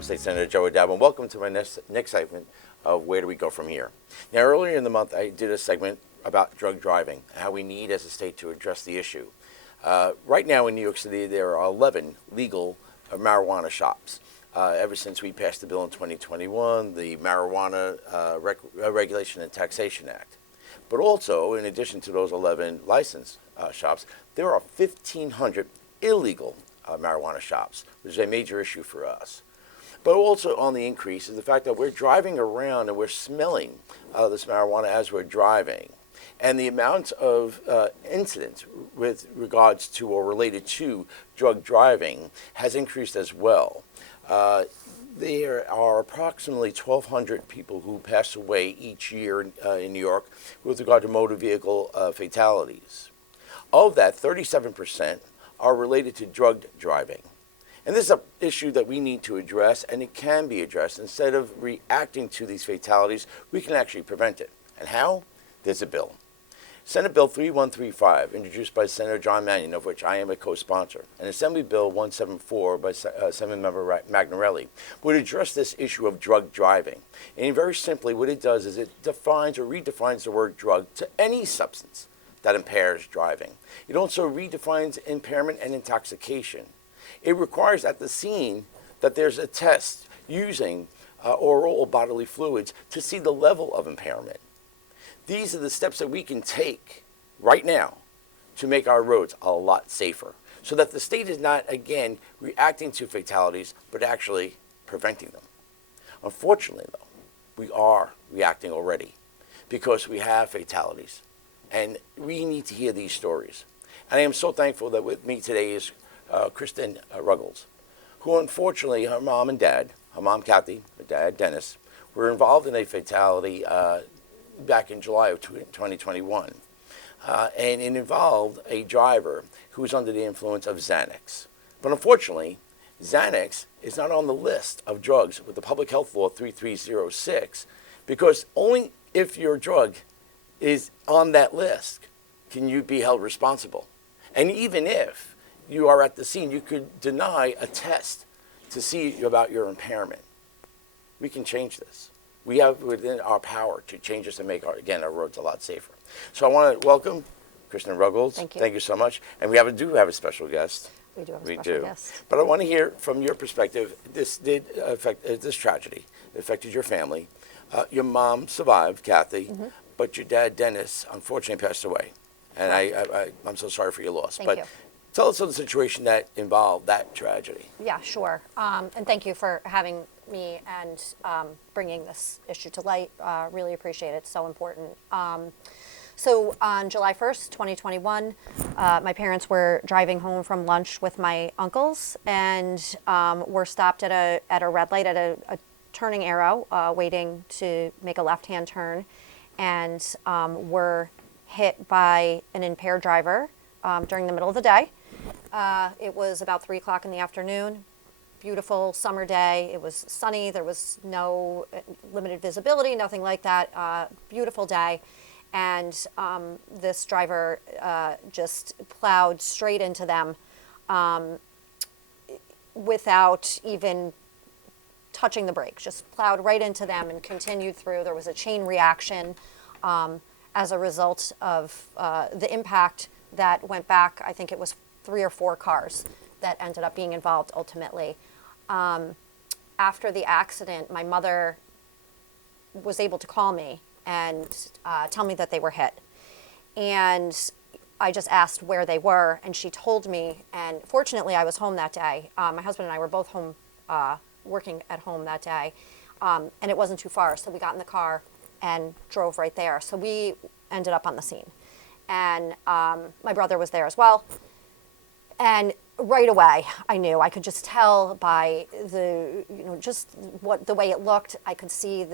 I'm State Senator Joe Addabbo, and welcome to my next segment of Where Do We Go From Here? Now, earlier in the month, I did a segment about drug driving, and how we need as a state to address the issue. Right now in New York City, there are 11 legal marijuana shops. Ever since we passed the bill in 2021, the Marijuana Regulation and Taxation Act. But also, in addition to those 11 licensed shops, there are 1,500 illegal marijuana shops, which is a major issue for us. But also on the increase is the fact that we're driving around and we're smelling this marijuana as we're driving. And the amount of incidents with regards to or related to drug driving has increased as well. There are approximately 1,200 people who pass away each year in New York with regard to motor vehicle fatalities. Of that, 37% are related to drug driving. And this is an issue that we need to address, and it can be addressed. Instead of reacting to these fatalities, we can actually prevent it. And how? There's a bill. Senate Bill 3135, introduced by Senator John Mannion, of which I am a co-sponsor, and Assembly Bill 174 by Assemblymember Magnarelli, would address this issue of drug driving. And very simply, what it does is it defines or redefines the word drug to any substance that impairs driving. It also redefines impairment and intoxication. It requires at the scene that there's a test using oral bodily fluids to see the level of impairment. These are the steps that we can take right now to make our roads a lot safer, so that the state is not, again, reacting to fatalities, but actually preventing them. Unfortunately, though, we are reacting already because we have fatalities, and we need to hear these stories. And I am so thankful that with me today is Kristen Ruggles, who unfortunately, her mom and dad, her mom Kathy, her dad Dennis, were involved in a fatality back in July of 2021. And it involved a driver who was under the influence of Xanax. But unfortunately, Xanax is not on the list of drugs with the Public Health Law 3306, because only if your drug is on that list can you be held responsible. And even if you are at the scene, you could deny a test to see about your impairment. We can change this. We have within our power to change this and make, our roads a lot safer. So I want to welcome Kristen Ruggles. Thank you. Thank you so much. And we do have a special guest. We do have a special guest. But I want to hear from your perspective. This did affect, this tragedy affected your family. Your mom survived, Kathy, but your dad, Dennis, unfortunately passed away. And I'm so sorry for your loss. Thank you. Tell us of the situation that involved that tragedy. Yeah, sure. And thank you for having me and bringing this issue to light. Really appreciate it. It's so important. So on July 1st, 2021, my parents were driving home from lunch with my uncles and were stopped at a red light at a turning arrow, waiting to make a left-hand turn, and were hit by an impaired driver during the middle of the day. It was about 3 o'clock in the afternoon. Beautiful summer day. It was sunny. There was no limited visibility, nothing like that. Beautiful day. And this driver just plowed straight into them without even touching the brakes, just plowed right into them and continued through. There was a chain reaction as a result of the impact that went back. I think it was 3 or 4 cars that ended up being involved ultimately. After the accident, my mother was able to call me and tell me that they were hit. And I just asked where they were, and she told me, and fortunately I was home that day. My husband and I were both home, working at home that day, and it wasn't too far, so we got in the car and drove right there. So we ended up on the scene. And my brother was there as well. And right away, I knew. I could just tell by the, just the way it looked. I could see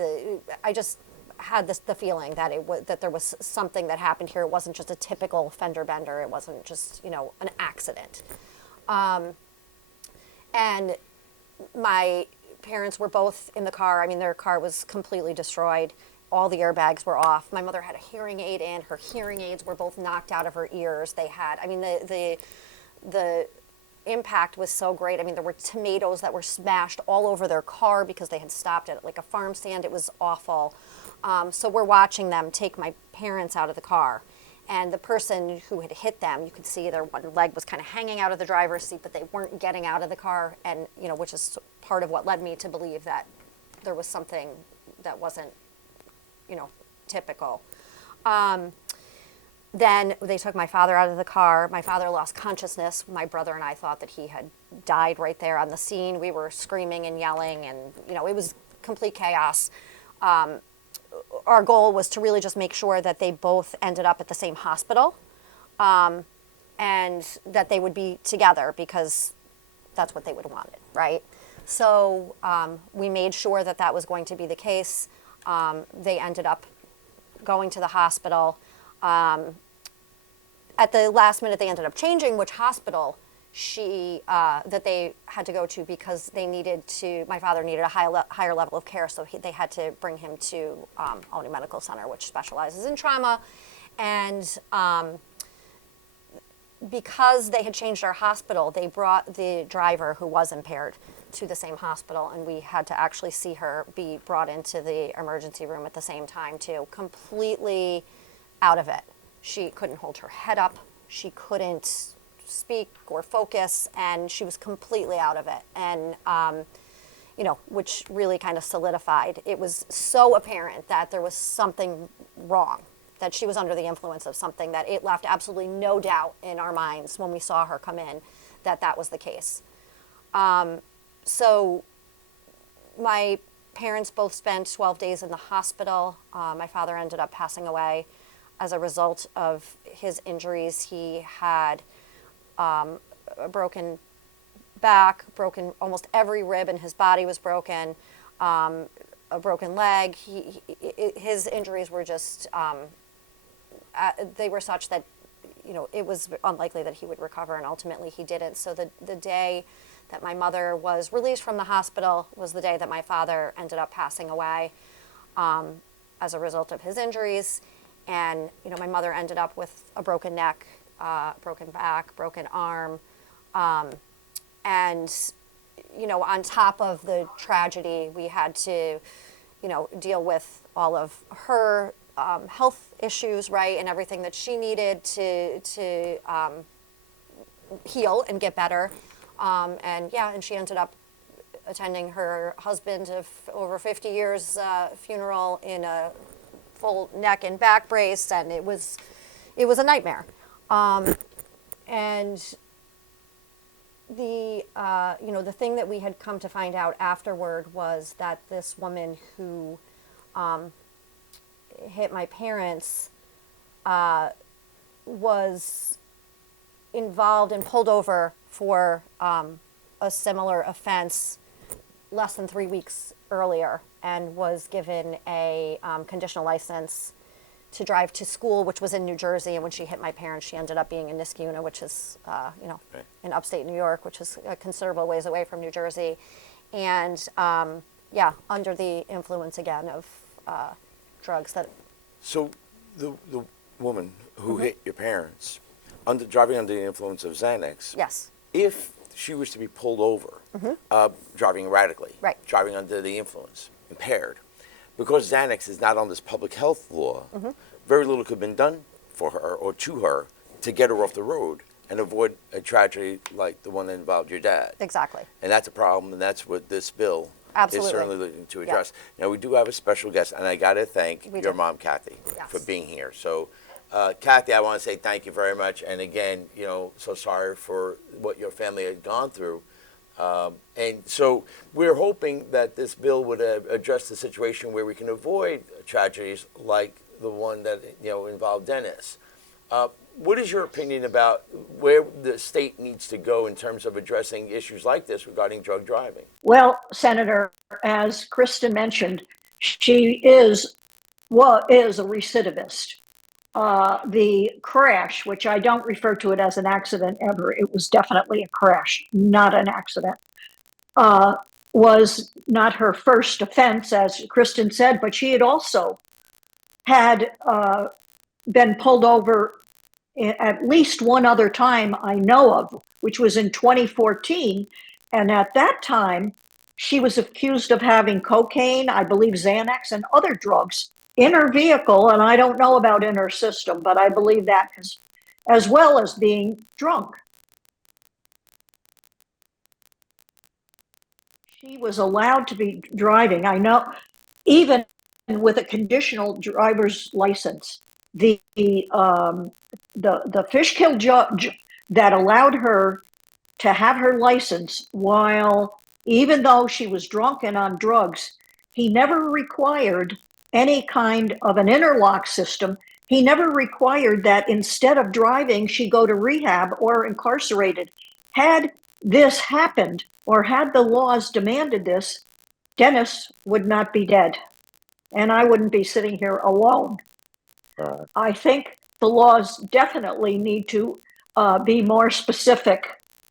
I just had the feeling that that there was something that happened here. It wasn't just a typical fender bender. It wasn't just, an accident. And my parents were both in the car. I mean, their car was completely destroyed. All the airbags were off. My mother had a hearing aid in. Her hearing aids were both knocked out of her ears. They had, I mean, the impact was so great. I mean, there were tomatoes that were smashed all over their car because they had stopped at like a farm stand. It was awful. So we're watching them take my parents out of the car. And the person who had hit them, you could see their one leg was kind of hanging out of the driver's seat, but they weren't getting out of the car. And, you know, which is part of what led me to believe that there was something that wasn't, you know, typical. Then they took my father out of the car. My father lost consciousness. My brother and I thought that he had died right there on the scene. We were screaming and yelling, and, you know, it was complete chaos. Our goal was to really just make sure that they both ended up at the same hospital, and that they would be together because that's what they would have wanted, right? So we made sure that that was going to be the case. They ended up going to the hospital. At the last minute, they ended up changing which hospital that they had to go to because they needed to. My father needed a higher level of care, so they had to bring him to Albany Medical Center, which specializes in trauma, and because they had changed our hospital, they brought the driver who was impaired to the same hospital, and we had to actually see her be brought into the emergency room at the same time too, completely out of it. She couldn't hold her head up. She couldn't speak or focus, and she was completely out of it. And, you know, which really kind of solidified. It was so apparent that there was something wrong, that she was under the influence of something, that it left absolutely no doubt in our minds when we saw her come in that that was the case. So my parents both spent 12 days in the hospital. My father ended up passing away as a result of his injuries. He had a broken back, almost every rib in his body was broken, a broken leg. His injuries were just, they were such that, you know, it was unlikely that he would recover, and ultimately he didn't. So the day that my mother was released from the hospital was the day that my father ended up passing away as a result of his injuries. And, you know, my mother ended up with a broken neck, broken back, broken arm. And, you know, on top of the tragedy, we had to, you know, deal with all of her health issues, right, and everything that she needed to heal and get better. And she ended up attending her husband of over 50 years funeral in a full neck and back brace, and it was a nightmare. And the the thing that we had come to find out afterward was that this woman who hit my parents was involved and pulled over for a similar offense less than 3 weeks earlier, and was given a conditional license to drive to school, which was in New Jersey. And when she hit my parents, she ended up being in Niskuna, which is, Right. in upstate New York, which is a considerable ways away from New Jersey. And, under the influence again of drugs that. So the woman who hit your parents, driving under the influence of Xanax, Yes. if she was to be pulled over, driving erratically, Right. driving under the influence, impaired, because Xanax is not on this public health law, very little could have been done for her or to her to get her off the road and avoid a tragedy like the one that involved your dad. Exactly. And that's a problem, and that's what this bill Absolutely. is certainly looking to address. Now, we do have a special guest, and I got to thank We your do. mom, Kathy, Yes. for being here. So, Kathy, I want to say thank you very much. And again, so sorry for what your family had gone through. And so we're hoping that this bill would address the situation where we can avoid tragedies like the one that involved Dennis. What is your opinion about where the state needs to go in terms of addressing issues like this regarding drug driving? Well, Senator, as Kristen mentioned, she is a recidivist. The crash, which I don't refer to it as an accident ever, it was definitely a crash, not an accident, was not her first offense, as Kristen said, but she had also been pulled over at least one other time I know of, which was in 2014. And at that time, she was accused of having cocaine, I believe Xanax, and other drugs in her vehicle. And I don't know about in her system, but I believe that as well as being drunk. She was allowed to be driving. I know, even with a conditional driver's license, the Fishkill judge that allowed her to have her license while, even though she was drunk and on drugs, he never required any kind of an interlock system. He never required that instead of driving, she go to rehab or incarcerated. Had this happened, or had the laws demanded this, Dennis would not be dead, and I wouldn't be sitting here alone. I think the laws definitely need to be more specific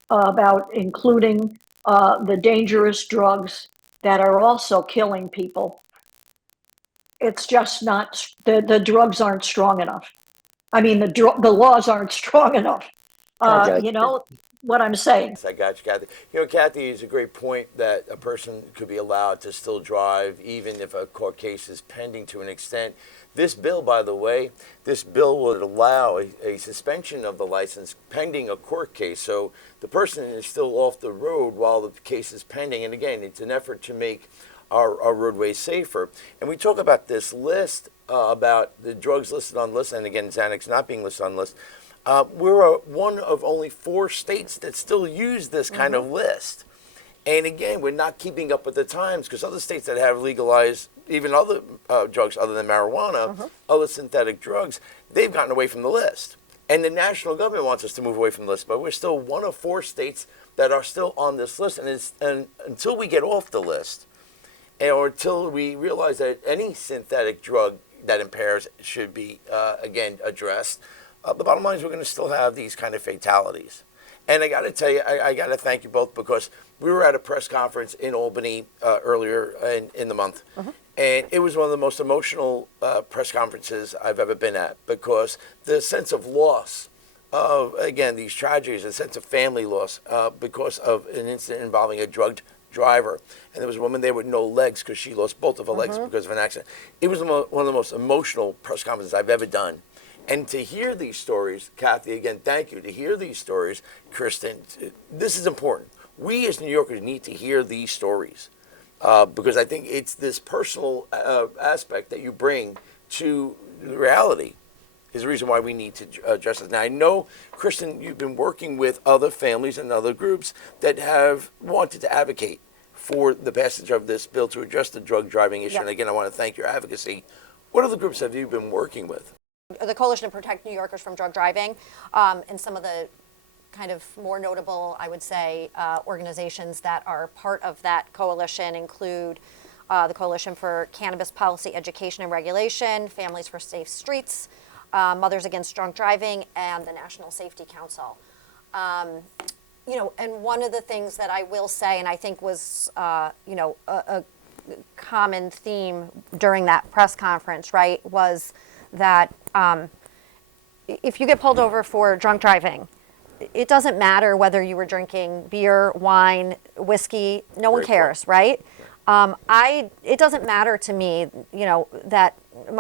about including the dangerous drugs that are also killing people. It's just not, the drugs aren't strong enough. I mean, the laws aren't strong enough. You know what I'm saying? I got you, Kathy. You know, Kathy, is a great point that a person could be allowed to still drive even if a court case is pending to an extent. This bill, by the way, this bill would allow a suspension of the license pending a court case. So the person is still off the road while the case is pending. And again, it's an effort to make our roadways safer. And we talk about this list, about the drugs listed on the list, and again, Xanax not being listed on the list. We're one of only 4 states that still use this kind of list. And again, we're not keeping up with the times, because other states that have legalized even other drugs other than marijuana, other synthetic drugs, they've gotten away from the list. And the national government wants us to move away from the list, but we're still one of 4 states that are still on this list. And until we get off the list, or until we realize that any synthetic drug that impairs should be, again, addressed, the bottom line is we're going to still have these kind of fatalities. And I got to tell you, I got to thank you both, because we were at a press conference in Albany earlier in the month. And it was one of the most emotional press conferences I've ever been at, because the sense of loss of, again, these tragedies, a sense of family loss because of an incident involving a drugged driver. And there was a woman there with no legs because she lost both of her legs because of an accident. It was one of the most emotional press conferences I've ever done. And to hear these stories, Kathy, again, thank you. To hear these stories, Kristen, this is important. We as New Yorkers need to hear these stories because I think it's this personal aspect that you bring to the reality is the reason why we need to address this. Now, I know, Kristen, you've been working with other families and other groups that have wanted to advocate for the passage of this bill to address the drug driving issue. And again, I want to thank your advocacy. What other groups have you been working with? The Coalition to Protect New Yorkers from Drug Driving, and some of the kind of more notable, I would say, organizations that are part of that coalition include the Coalition for Cannabis Policy Education and Regulation, Families for Safe Streets, Mothers Against Drunk Driving, and the National Safety Council. You know, and one of the things that I will say, and I think was, you know, a common theme during that press conference, right, was that if you get pulled over for drunk driving, it doesn't matter whether you were drinking beer, wine, whiskey, no one cares, right? It doesn't matter to me, you know, that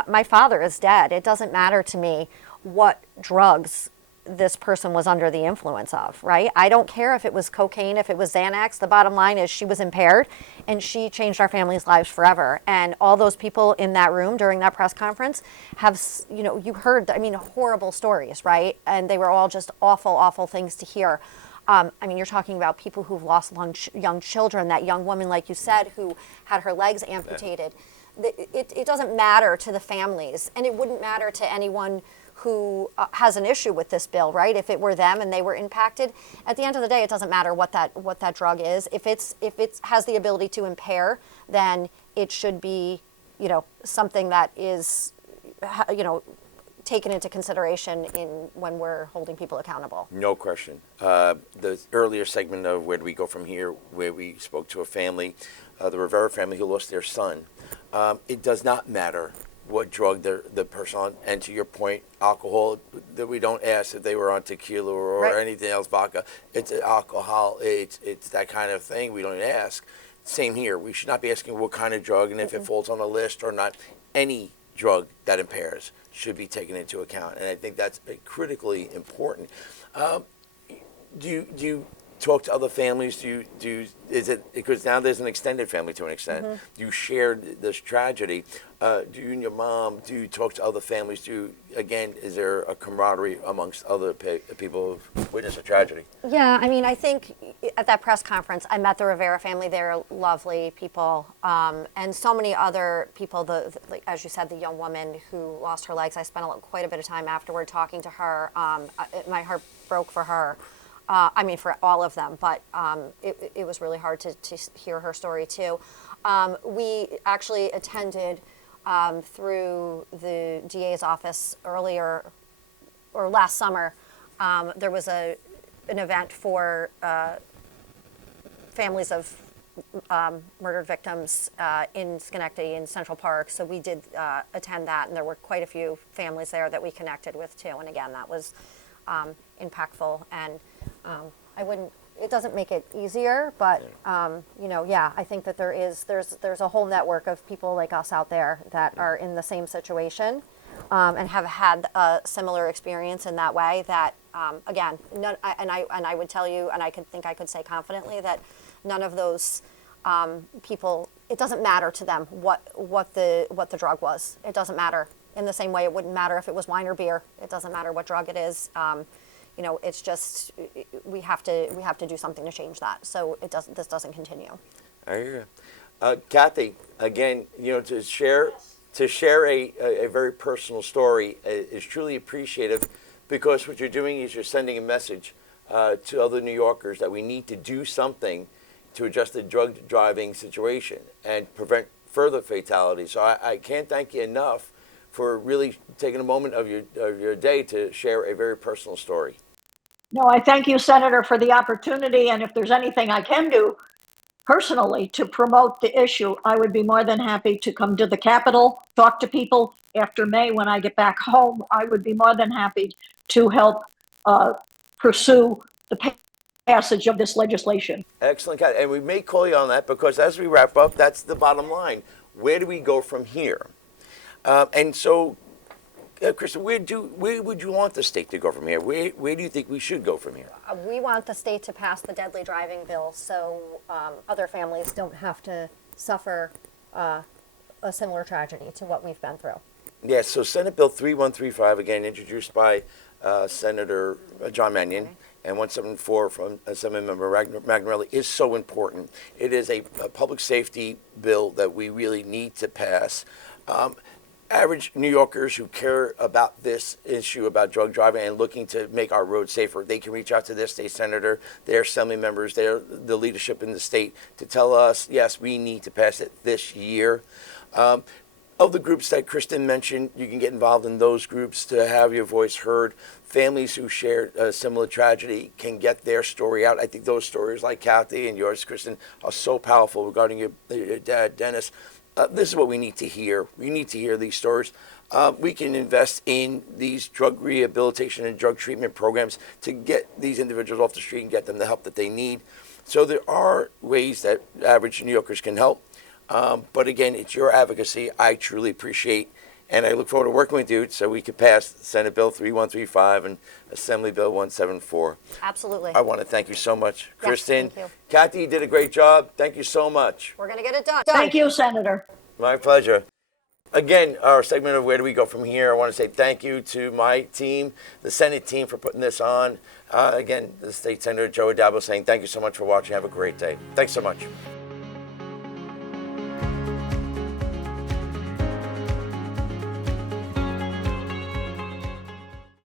my father is dead. It doesn't matter to me what drugs this person was under the influence of, right? I don't care if it was cocaine, if it was Xanax. The bottom line is she was impaired and she changed our family's lives forever. And all those people in that room during that press conference have, you know, you heard, I mean, horrible stories, right? And they were all just awful, awful things to hear. I mean, you're talking about people who've lost young children, that young woman, like you said, who had her legs amputated. It doesn't matter to the families, and it wouldn't matter to anyone who has an issue with this bill, right? If it were them and they were impacted, at the end of the day, it doesn't matter what that drug is. If it has the ability to impair, then it should be, you know, something that is, you know, taken into consideration when we're holding people accountable. No question. The earlier segment of Where Do We Go From Here, where we spoke to a family, the Rivera family who lost their son. It does not matter what drug the person on, and to your point, alcohol, that we don't ask if they were on tequila or Right. anything else, vodka. It's alcohol, it's that kind of thing. We don't ask. Same here. We should not be asking what kind of drug and if it falls on a list or not. Any drug that impairs should be taken into account, and I think that's critically important. Do you talk to other families? Is it because now there's an extended family to an extent? You shared this tragedy. Do you and your mom, do you talk to other families? Is there a camaraderie amongst other people who've witnessed a tragedy? Yeah, I mean, I think at that press conference, I met the Rivera family. They're lovely people, and so many other people. Like, as you said, the young woman who lost her legs. I spent quite a bit of time afterward talking to her. My heart broke for her. I mean, for all of them, but it was really hard to hear her story too. We actually attended through the DA's office earlier or last summer. There was an event for families of murdered victims in Schenectady in Central Park. So we did attend that, and there were quite a few families there that we connected with too. And again, that was impactful. And it doesn't make it easier, but I think that there's a whole network of people like us out there that are in the same situation and have had a similar experience in that way. That again, I would tell you, and I could say confidently that none of those people. It doesn't matter to them what the drug was. It doesn't matter. In the same way, it wouldn't matter if it was wine or beer. It doesn't matter what drug it is. It's just we have to do something to change that. So this doesn't continue. I hear you. Kathy, again, to share a very personal story is truly appreciative, because what you're doing is you're sending a message to other New Yorkers that we need to do something to address the drug driving situation and prevent further fatalities. So I can't thank you enough for really taking a moment of your day to share a very personal story. No, I thank you, Senator, for the opportunity. And if there's anything I can do personally to promote the issue, I would be more than happy to come to the Capitol, talk to people. After May, when I get back home, I would be more than happy to help pursue the passage of this legislation. Excellent, Kathy. And we may call you on that, because as we wrap up, that's the bottom line. Where do we go from here? And so, Kristen, where would you want the state to go from here? Where do you think we should go from here? We want the state to pass the deadly driving bill so other families don't have to suffer a similar tragedy to what we've been through. Yes, so Senate Bill 3135, again, introduced by Senator John Mannion, and 174 from Assemblymember Magnarelli, is so important. It is a public safety bill that we really need to pass. Average New Yorkers who care about this issue about drug driving and looking to make our roads safer, they can reach out to their state senator, their assembly members, the leadership in the state to tell us, yes, we need to pass it this year. Of the groups that Kristen mentioned, you can get involved in those groups to have your voice heard. Families who shared a similar tragedy can get their story out. I think those stories like Kathy and yours, Kristen, are so powerful regarding your dad, Dennis. This is what we need to hear. We need to hear these stories. We can invest in these drug rehabilitation and drug treatment programs to get these individuals off the street and get them the help that they need. So there are ways that average New Yorkers can help. But again, it's your advocacy I truly appreciate. And I look forward to working with you so we can pass Senate Bill 3135 and Assembly Bill 174. Absolutely. I want to thank you so much. Yes, Kristen, thank you. Kathy, you did a great job. Thank you so much. We're going to get it done. Thank you, Senator. My pleasure. Again, our segment of Where Do We Go From Here, I want to say thank you to my team, the Senate team, for putting this on. Again, the State Senator Joe Addabbo saying thank you so much for watching. Have a great day. Thanks so much.